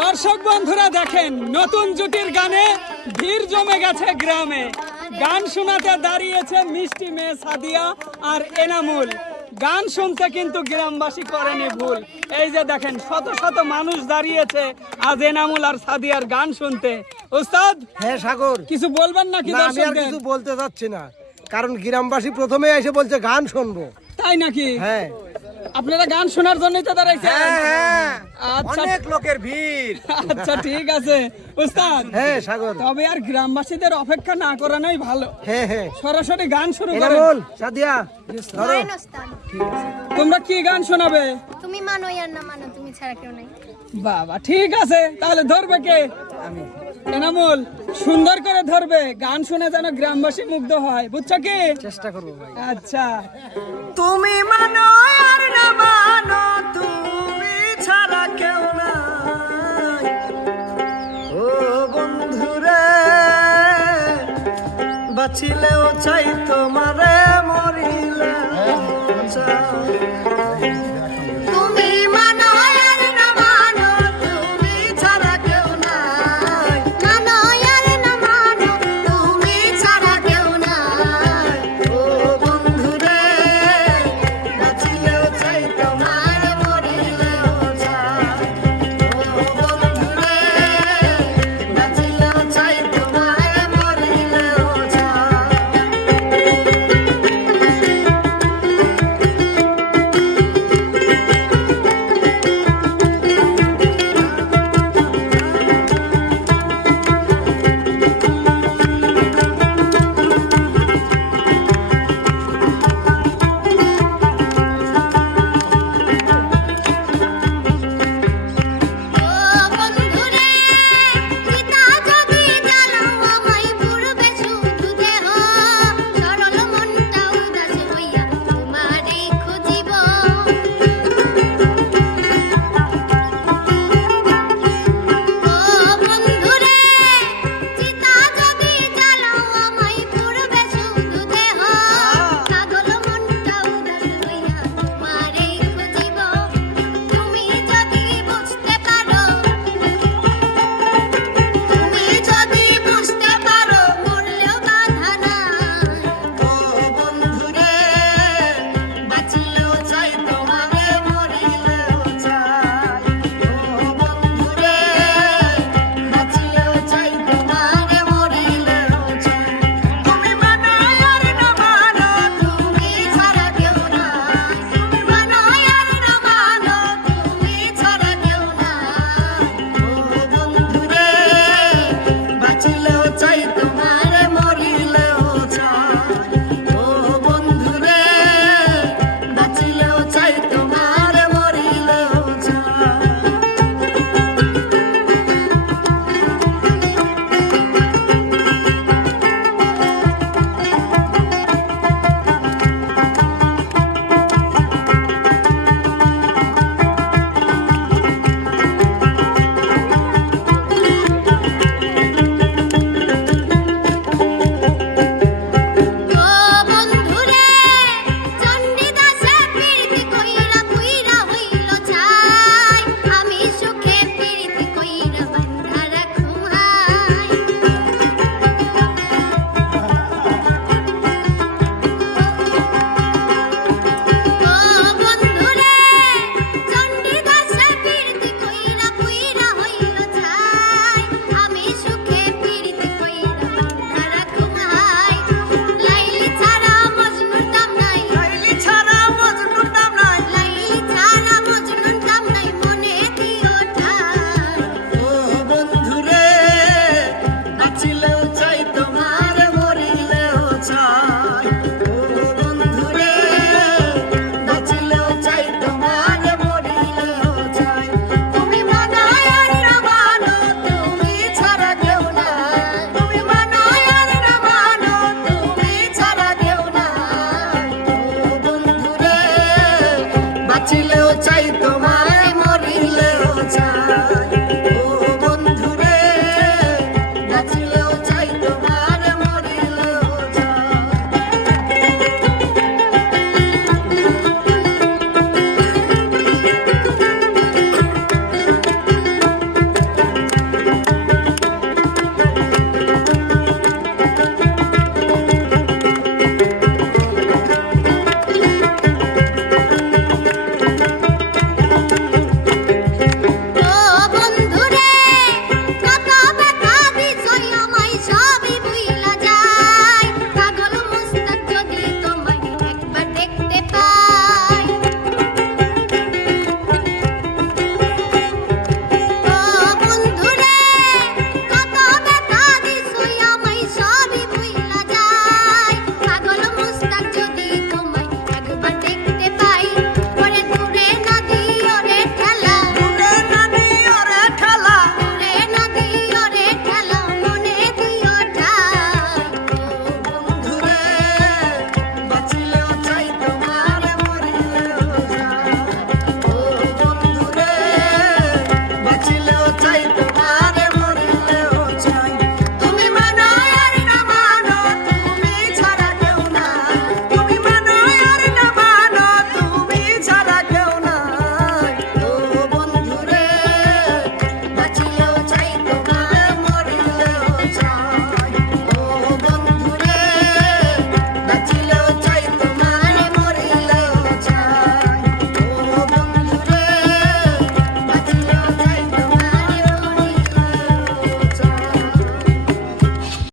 দর্শক বন্ধুরা দেখেন নতুন জুটির গানে ভিড় জমে গেছে গ্রামে। গান শোনাতে দাঁড়িয়েছে মিষ্টি মেয়ে সাদিয়া আর এনামুল। গান শুনতে কিন্তু গ্রামবাসী করেনি ভুল। এই যে দেখেন শত শত মানুষ দাঁড়িয়েছে আজ এনামুল আর সাদিয়ার গান শুনতে। উস্তাদ হ্যাঁ সাগর। কিছু বলবেন নাকি না আমি আর কিছু বলতে চাচ্ছি না। কারণ গ্রামবাসী প্রথমে এসে বলছে গান শুনব। তাই নাকি? হ্যাঁ। আপনারা গান শোনার জন্যই তো দাঁড়াইছেন। হ্যাঁ আচ্ছা। অনেক লোকের ভিড়। আচ্ছা ঠিক আছে। উস্তাদ হ্যাঁ সাগর। তবে আর গ্রামবাসীদের অপেক্ষা না করানোই ভালো। হ্যাঁ হ্যাঁ সরাসরি গান শুরু করে এনামুল সাদিয়া ধরো। তোমরা কি গান শোনাবে? তুমি মানো আর না মানো তুমি ছাড়া কেউ নাই। বাবা ঠিক আছে। তাহলে ধরবে কে? আমি। এনামুল সুন্দর করে ধরবে। গান শুনে যেন গ্রামবাসী মুগ্ধ হয়। বুঝছ কি? চেষ্টা করব ভাই। আচ্ছা। তুমি মানো আর না মানো তুমি ছাড়া কেউ নাই। ও বন্ধুরে বাঁচিলেও চাই তোমার